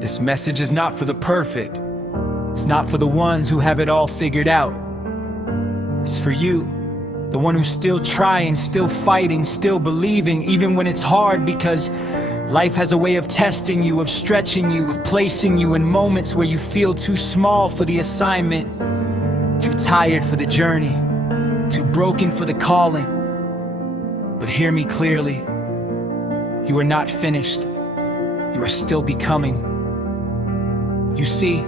This message is not for the perfect. It's not for the ones who have it all figured out. It's for you, the one who's still trying, still fighting, still believing, even when it's hard, because life has a way of testing you, of stretching you, of placing you in moments where you feel too small for the assignment, too tired for the journey, too broken for the calling. But hear me clearly, you are not finished. You are still becoming. You see,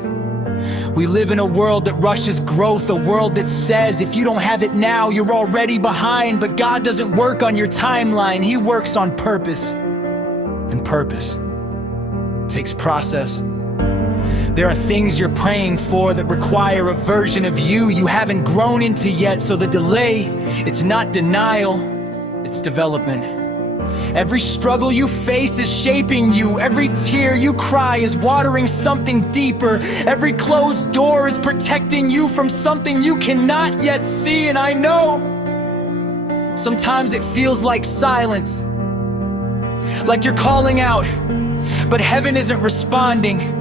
we live in a world that rushes growth, a world that says if you don't have it now, you're already behind. But God doesn't work on your timeline, He works on purpose. And purpose takes process. There are things you're praying for that require a version of you haven't grown into yet, so the delay, it's not denial, it's development. Every struggle you face is shaping you. Every tear you cry is watering something deeper. Every closed door is protecting you from something you cannot yet see. And I know sometimes it feels like silence, like you're calling out, but heaven isn't responding.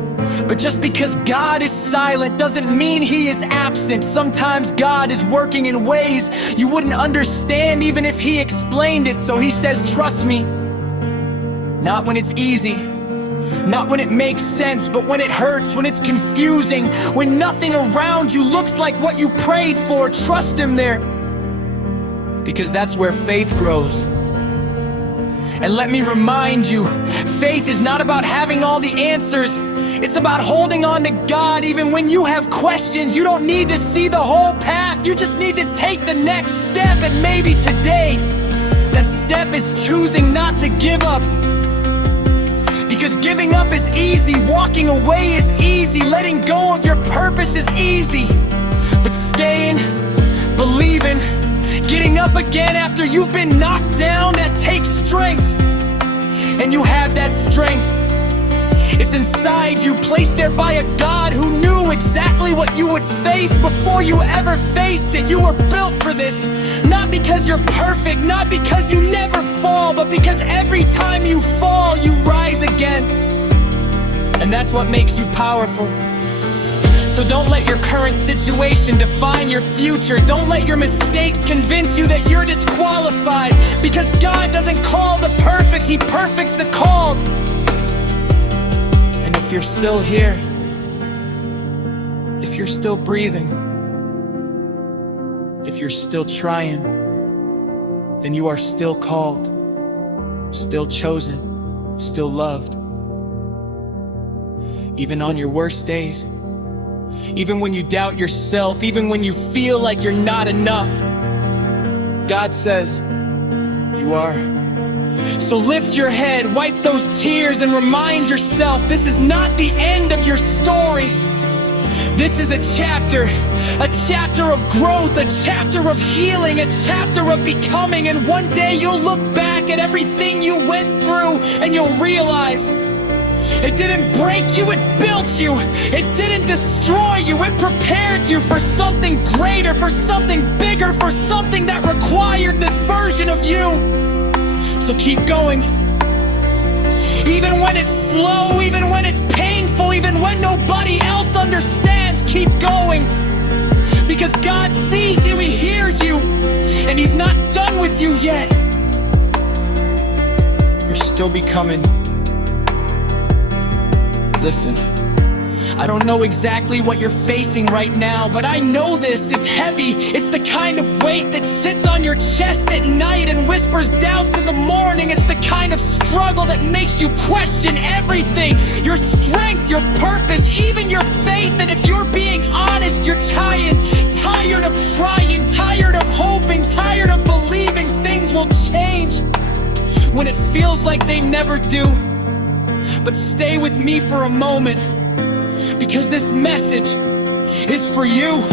But just because God is silent doesn't mean He is absent. Sometimes God is working in ways you wouldn't understand even if He explained it. So He says, trust me. Not when it's easy, not when it makes sense, but when it hurts, when it's confusing, when nothing around you looks like what you prayed for. Trust Him there, because that's where faith grows. And let me remind you, faith is not about having all the answers. It's about holding on to God even when you have questions. You don't need to see the whole path. You just need to take the next step. And maybe today, that step is choosing not to give up. Because giving up is easy, walking away is easy, letting go of your purpose is easy. But staying, believing, getting up again after you've been knocked down, that takes strength. And you have that strength. It's inside you, placed there by a God who knew exactly what you would face before you ever faced it. You were built for this, not because you're perfect, not because you never fall, but because every time you fall, you rise again. And that's what makes you powerful. So don't let your current situation define your future. Don't let your mistakes convince you that you're disqualified, because God doesn't call the perfect, He perfects the called. And if you're still here, if you're still breathing, if you're still trying, then you are still called, still chosen, still loved. Even on your worst days, even when you doubt yourself, even when you feel like you're not enough, God says, you are. So lift your head, wipe those tears, and remind yourself this is not the end of your story. This is a chapter of growth, a chapter of healing, a chapter of becoming. And one day you'll look back at everything you went through and you'll realize it didn't break you, it built you. It didn't destroy you, it prepared you for something greater, for something bigger, for something that required this version of you. So keep going. Even when it's slow, even when it's painful, even when nobody else understands, keep going. Because God sees you, He hears you, and He's not done with you yet. You're still becoming. Listen, I don't know exactly what you're facing right now, but I know this, it's heavy. It's the kind of weight that sits on your chest at night and whispers doubts in the morning. It's the kind of struggle that makes you question everything. Your strength, your purpose, even your faith. And if you're being honest, you're tired of trying, tired of hoping, tired of believing things will change when it feels like they never do. But stay with me for a moment, because this message is for you.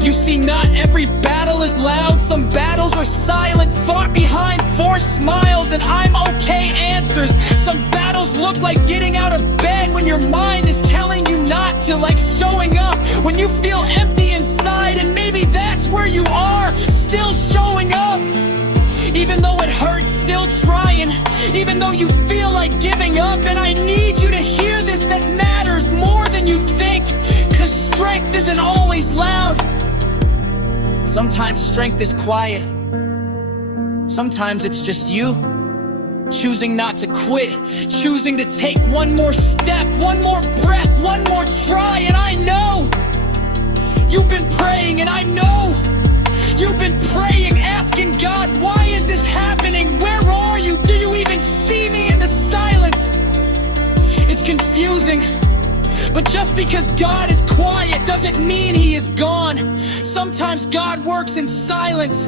You see, not every battle is loud. Some battles are silent, fought behind forced smiles and I'm okay answers. Some battles look like getting out of bed when your mind is telling you not to, like showing up when you feel empty inside. And maybe that's where you are, still showing up. Even though it hurts, still trying. Even though you feel like giving up. And I need you to hear this isn't always loud. Sometimes strength is quiet. Sometimes it's just you choosing not to quit, choosing to take one more step, one more breath, one more try. And I know you've been praying, and I know you've been praying, asking God, why is this happening? Where are you? Do you even see me in the silence? It's confusing, but just because God is quiet doesn't mean He is gone. Sometimes God works in silence,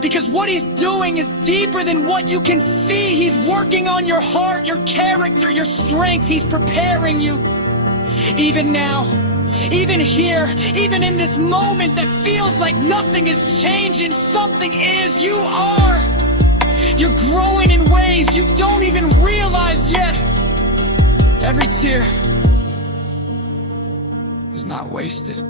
because what He's doing is deeper than what you can see. He's working on your heart, your character, your strength. He's preparing you. Even now, even here, even in this moment that feels like nothing is changing, something is. You are. You're growing in ways you don't even realize yet. Every tear is not wasted.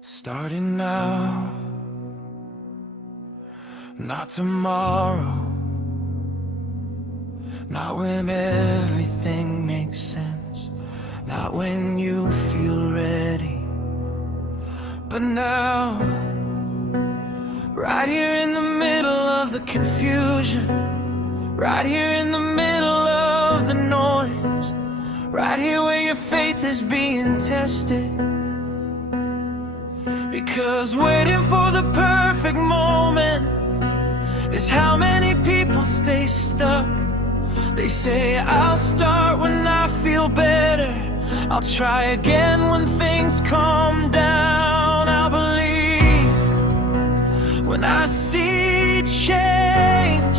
Starting now, not tomorrow, not when everything makes sense, not when you feel ready, but now, right here in the middle of the confusion, right here in the middle of the noise, right here where your faith is being tested. Because waiting for the perfect moment is how many people stay stuck. They say, I'll start when I feel better, I'll try again when things calm down. I'll believe when I see change.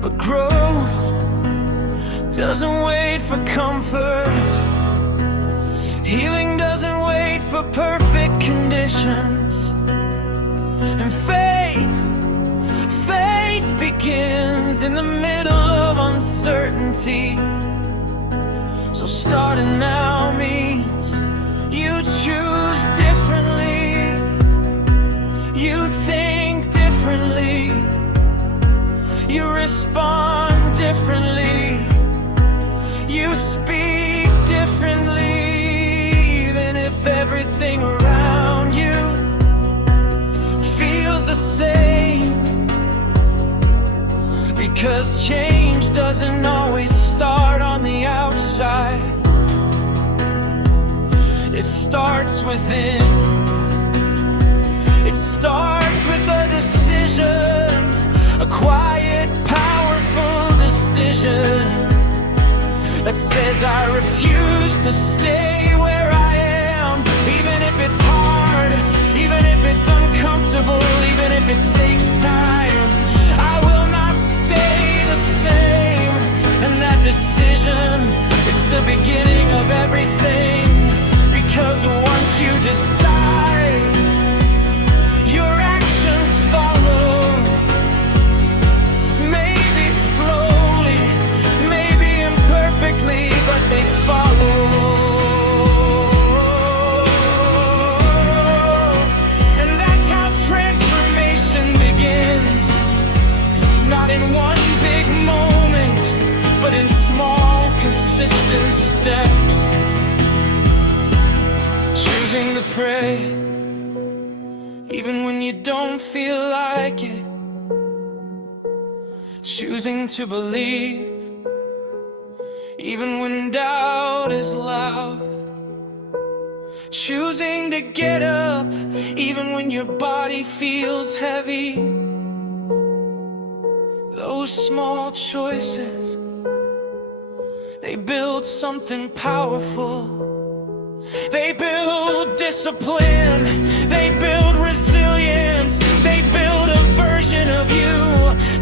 But growth doesn't wait for comfort. Healing doesn't wait for perfect conditions. And faith begins in the middle of uncertainty. So starting now means you choose differently, you think differently, you respond differently, you speak differently. If everything around you feels the same, because change doesn't always start on the outside. It starts within. It starts with a decision, a quiet, powerful decision that says I refuse to stay where I am. Even if it's hard, even if it's uncomfortable, even if it takes time, I will not stay the same. And that decision, it's the beginning of everything. Because once you decide, your actions follow. Maybe slowly, maybe imperfectly, but they follow. Not in one big moment, but in small, consistent steps. Choosing to pray, even when you don't feel like it. Choosing to believe, even when doubt is loud. Choosing to get up, even when your body feels heavy. Those small choices, they build something powerful. They build discipline, they build resilience, they build a version of you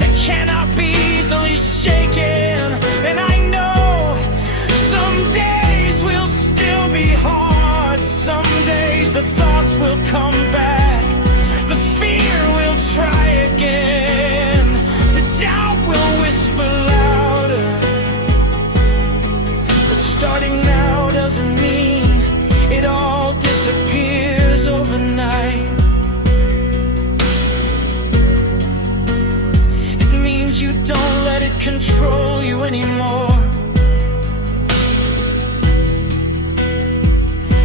that cannot be easily shaken. And I know some days will still be hard, some days the thoughts will come back, the fear will try again, doubt will whisper louder. But starting now doesn't mean it all control you anymore.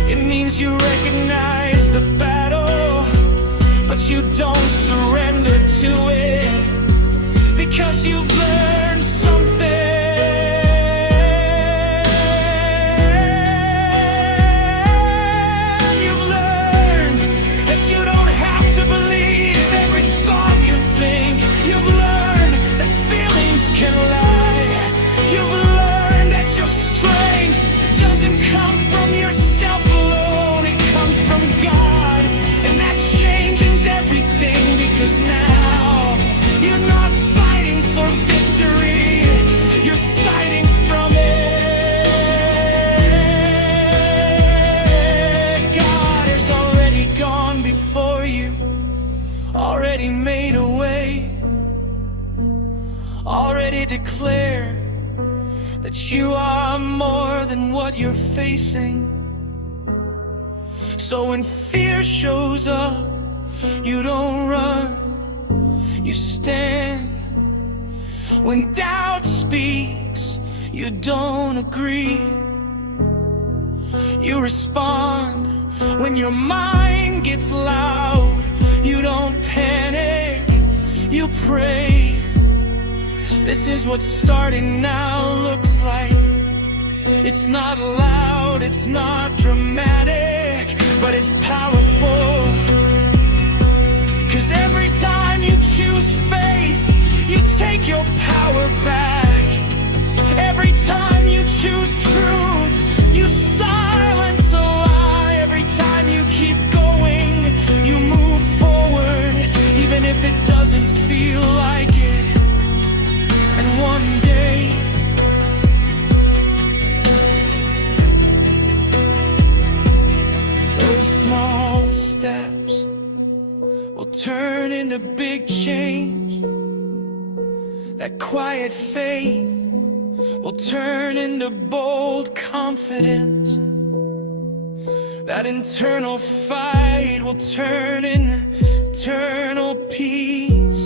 It means you recognize the battle, but you don't surrender to it, because you've learned something. You've learned that you don't have to believe every thought you think. You've learned that feelings can lie. You've learned that your strength doesn't come from yourself alone, it comes from God. And that changes everything, because now you're not fighting for victory, you're fighting from it. God has already gone before you, already made a way, already declared that you are more than what you're facing. So when fear shows up, you don't run, you stand. When doubt speaks, you don't agree, you respond. When your mind gets loud, you don't panic, you pray. This is what starting now looks like. It's not loud, it's not dramatic, but it's powerful. 'Cause every time you choose faith, you take your power back. Every time you choose truth, you silence a lie. Every time you keep going, you move forward, even if it doesn't feel like it. And one day, those small steps will turn into big change. That quiet faith will turn into bold confidence. That internal fight will turn into eternal peace.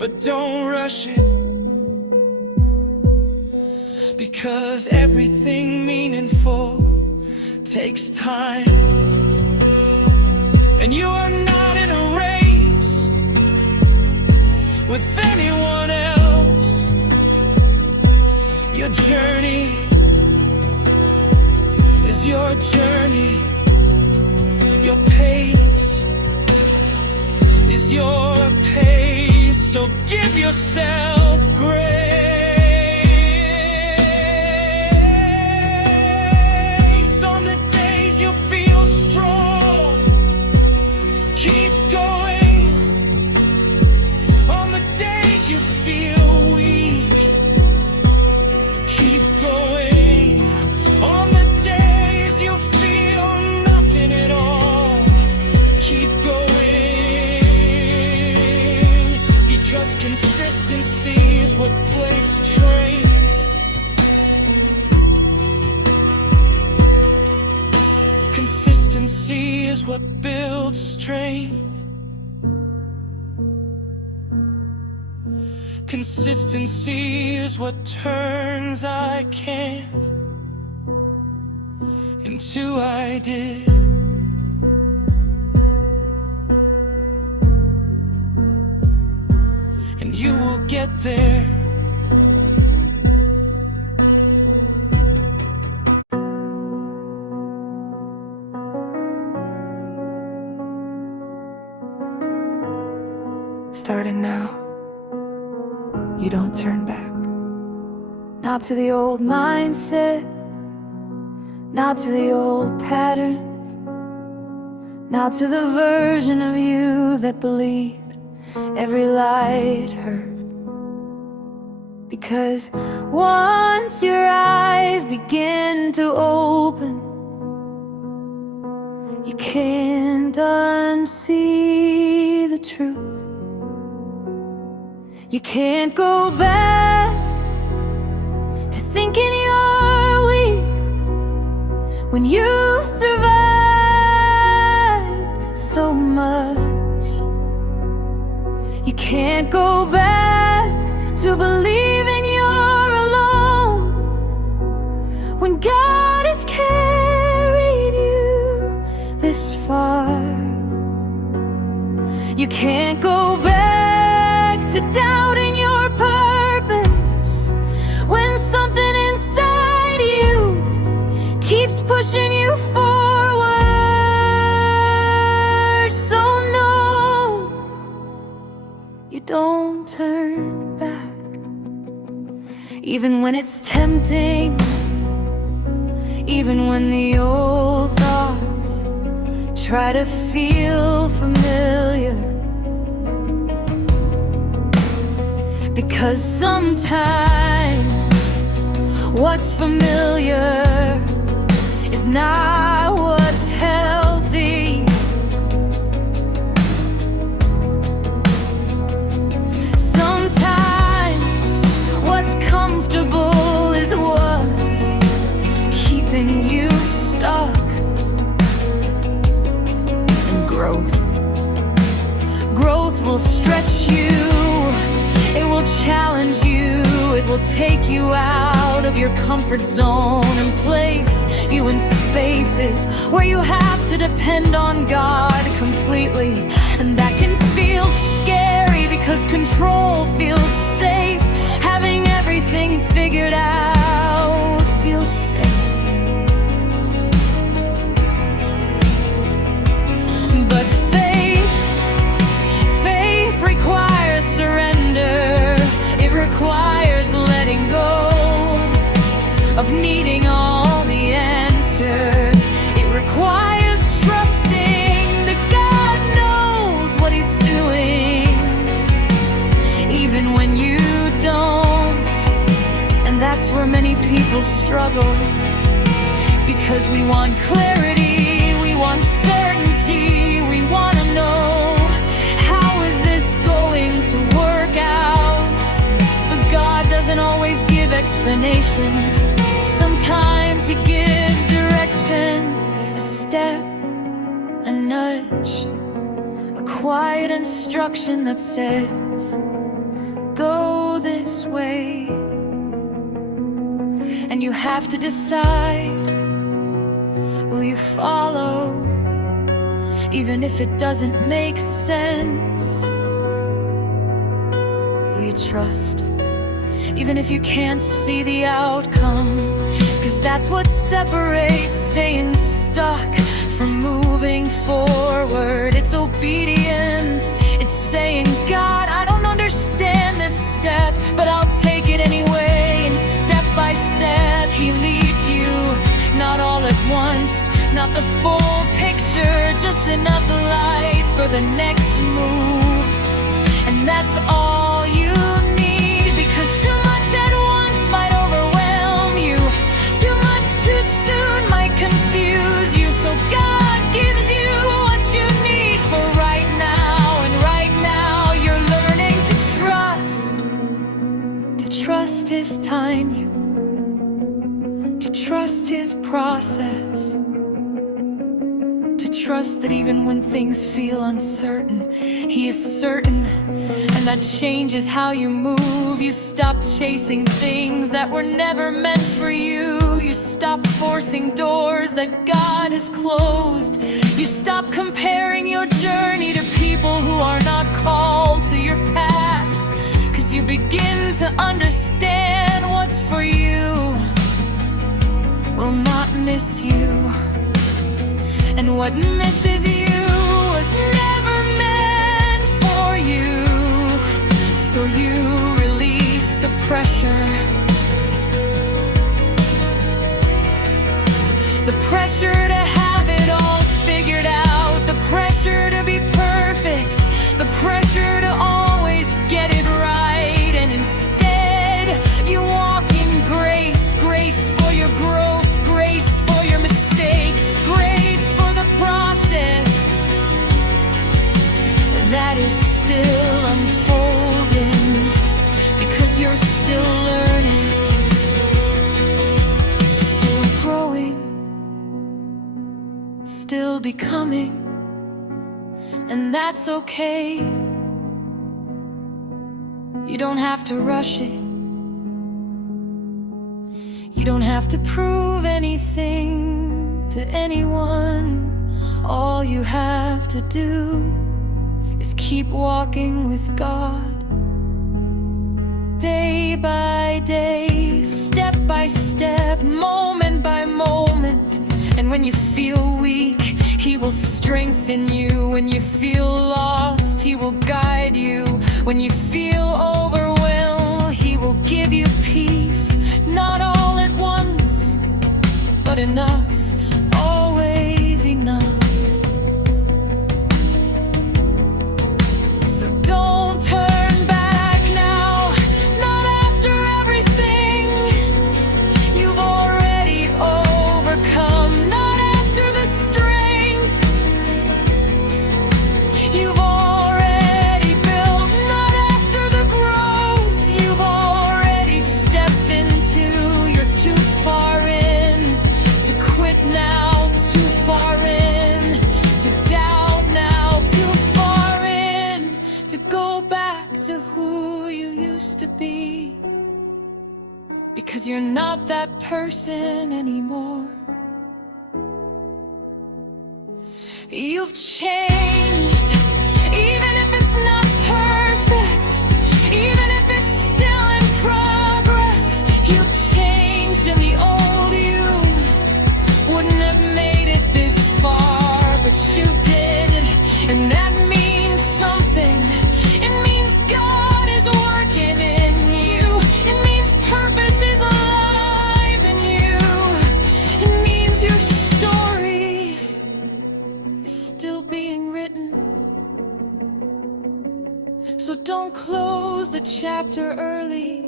But don't rush it, because everything meaningful takes time. And you are not in a race with anyone else. Your journey is your journey. Your pace is your pace. So give yourself grace on the days you feel strong. Keep going. On the days you feel weak, keep going. On the days you feel nothing at all, keep going. Because consistency is what breaks trains. Consistency is what builds strength. Consistency is what turns I can't into I did. And you will get there. Starting now, you don't turn back. Not to the old mindset, not to the old patterns, not to the version of you that believed every lie it hurt. Because once your eyes begin to open, you can't unsee the truth. You can't go back to thinking you're weak when you survived so much. You can't go back to believing you're alone when God has carried you this far. You can't go back to doubting your purpose when something inside you keeps pushing you forward. So no, you don't turn back, even when it's tempting, even when the old thoughts try to feel familiar. Because sometimes what's familiar is not what's healthy. Sometimes what's comfortable is what's keeping you stuck. And growth will stretch you, it will challenge you, it will take you out of your comfort zone and place you in spaces where you have to depend on God completely. And that can feel scary because control feels safe. Having everything figured out feels safe. But faith requires surrender. It requires letting go of needing all the answers. It requires trusting that God knows what He's doing, even when you don't. And that's where many people struggle, because we want clarity, we want certainty, we want to know, how is this going to work out? But God doesn't always give explanations. Sometimes He gives direction, a step, a nudge, a quiet instruction that says, go this way. And you have to decide, will you follow, even if it doesn't make sense? Will you trust, even if you can't see the outcome? 'Cause that's what separates staying stuck from moving forward. It's obedience. It's saying, God, I don't understand this step, but I'll take it anyway. And step by step He leads you, not all at once, not the full picture, just enough light for the next move. And that's all you need, because too much at once might overwhelm you. Too much too soon might confuse you. So God gives you what you need for right now. And right now you're learning to trust His timing, to trust His process, to trust that even when things feel uncertain, He is certain. And that changes how you move. You stop chasing things that were never meant for you. You stop forcing doors that God has closed. You stop comparing your journey to people who are not called to your path. 'Cause you begin to understand what's for you will not miss you, and what misses you was never meant for you. So you release the pressure, the pressure to have it all figured out, the pressure to be perfect, the pressure to always get it right. And instead you walk in grace, grace for your growth, grace for your mistakes, grace for the process that is still unfolding, because you're still learning, still growing, still becoming. And that's okay. You don't have to rush it. You don't have to prove anything to anyone. All you have to do is keep walking with God. Day by day, step by step, moment by moment. And when you feel weak, He will strengthen you. When you feel lost, He will guide you. When you feel overwhelmed, He will give you peace. Not all at once, but enough, always enough. So don't turn back now, not after everything you've already overcome, not after the strength you've already built, not after the growth you've already stepped into. You're too far in to quit now, too far in to doubt now, too far in to go back to who you used to be. Because you're not that person anymore. You've changed, even if it's not perfect, even if it's still in progress. You've changed, and the old you wouldn't have made it this far, but you did, and that means something. It means God is working in you. It means purpose is alive in you. It means your story is still being written. So don't close the chapter early.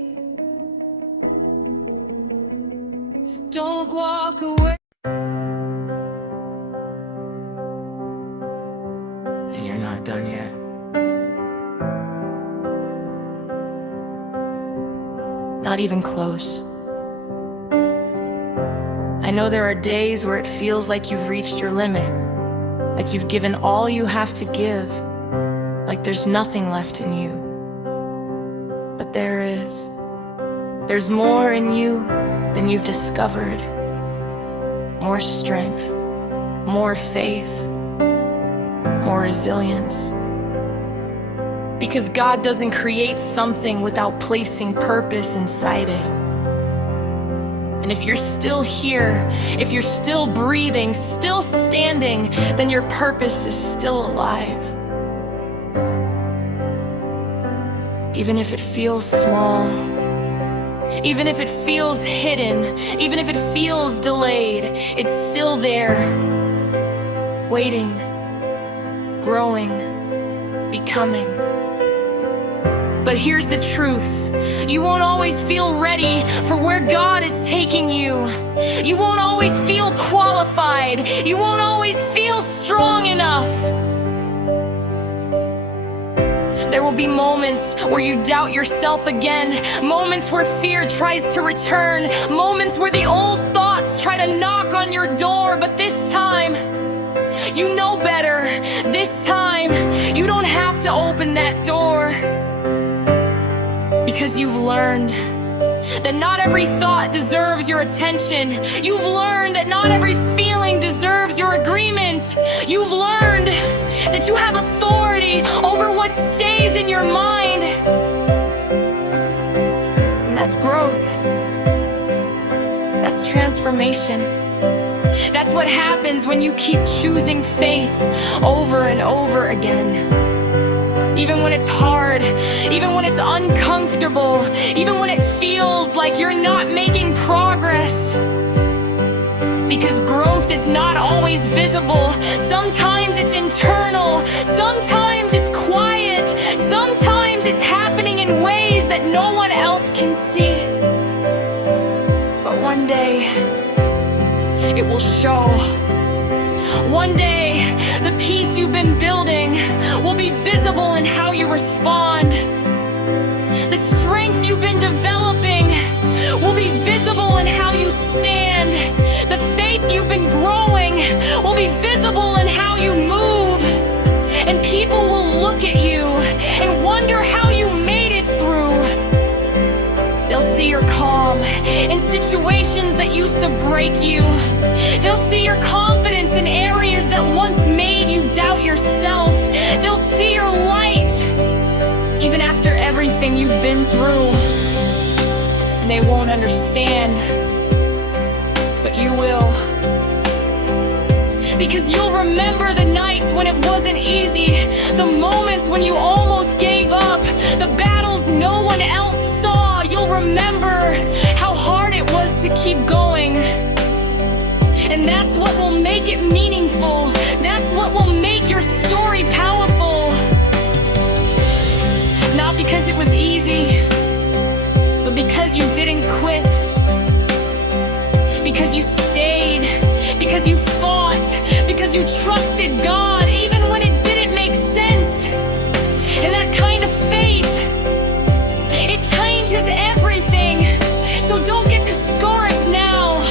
Don't walk away. And you're not done yet. Not even close. I know there are days where it feels like you've reached your limit, like you've given all you have to give, like there's nothing left in you. But there is. There's more in you than you've discovered. More strength, more faith, more resilience. Because God doesn't create something without placing purpose inside it. And if you're still here, if you're still breathing, still standing, then your purpose is still alive. Even if it feels small, even if it feels hidden, even if it feels delayed, it's still there, waiting, growing, becoming. But here's the truth. You won't always feel ready for where God is taking you. You won't always feel qualified. You won't always feel strong enough. There will be moments where you doubt yourself again, moments where fear tries to return, moments where the old thoughts try to knock on your door. But this time, you know better. This time, you don't have to open that door. Because you've learned that not every thought deserves your attention. You've learned that not every feeling deserves your agreement. You've learned that you have authority over what stays in your mind. And that's growth. That's transformation. That's what happens when you keep choosing faith over and over again. Even when it's hard, even when it's uncomfortable, even when it feels like you're not making progress. Because growth is not always visible. Sometimes it's internal, sometimes it's quiet, sometimes it's happening in ways that no one else can see. But one day, it will show. One day, the peace you've been building will be visible in how you respond. The strength you've been developing will be visible in how you stand. The faith you've been growing will be visible in how you move. And people will look at you and wonder how you made it through. in situations that used to break you. They'll see your confidence in areas that once made you doubt yourself. They'll see your light, even after everything you've been through. And they won't understand, but you will. Because you'll remember the nights when it wasn't easy, the moments when you almost gave up, the battles no one else saw. You'll remember how hard it was to keep going. And that's what will make it meaningful. That's what will make your story powerful. Not because it was easy, but because you didn't quit. Because you stayed, because you fought, because you trusted God even when it didn't make sense. And that kind of faith, it changes everything. So don't get discouraged now.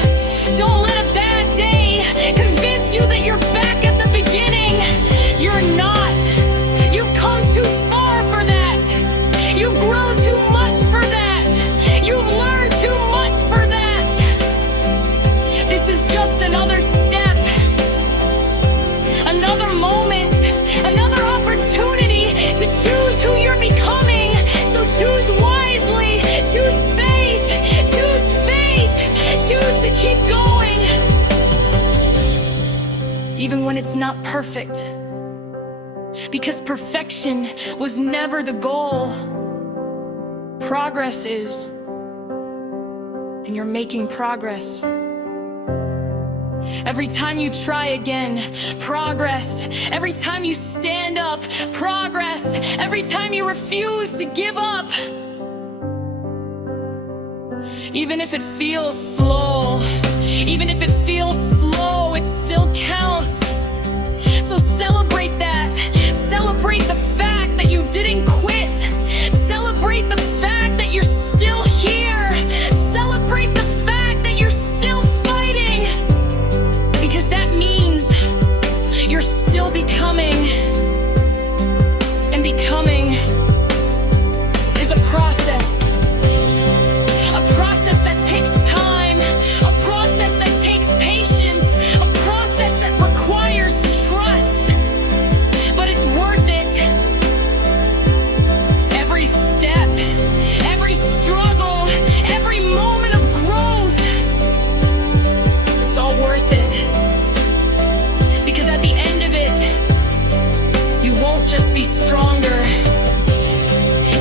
Don't let a bad day convince you that you're back at the beginning. You're not. You've come too far for that. You've grown too much for that. You've learned too much for that. This is just another step, another moment, another opportunity to choose who you're becoming. So choose wisely, choose faith, choose to keep going. Even when it's not perfect, because perfection was never the goal. Progress is, and you're making progress. Every time you try again, progress. Every time you stand up, progress. Every time you refuse to give up. Even if it feels slow, even if it feels slow, it still counts. So celebrate that. Celebrate the fact that you didn't quit. Celebrate the fact that you're still here. Celebrate the fact that you're still fighting. Because that means you're still becoming. And becoming is a process. A process that takes time. A process that takes patience. A process that requires trust. But it's worth it. Every step, every struggle, every moment of growth, it's all worth it. Because at the end of it, you won't just be stronger.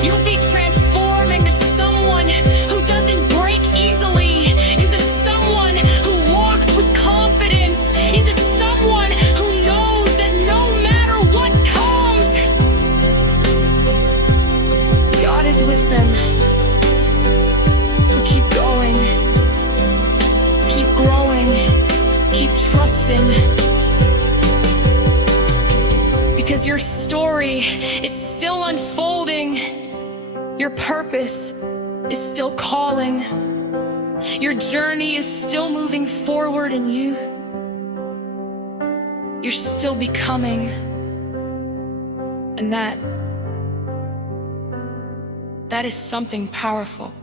You'll be transformed into someone who doesn't break easily, into someone who walks with confidence, into someone who knows that no matter what comes, God is with them. So keep going, keep growing, keep trusting. Because your story is still unfolding. Your purpose is still calling. Your journey is still moving forward, and you're still becoming. And that is something powerful.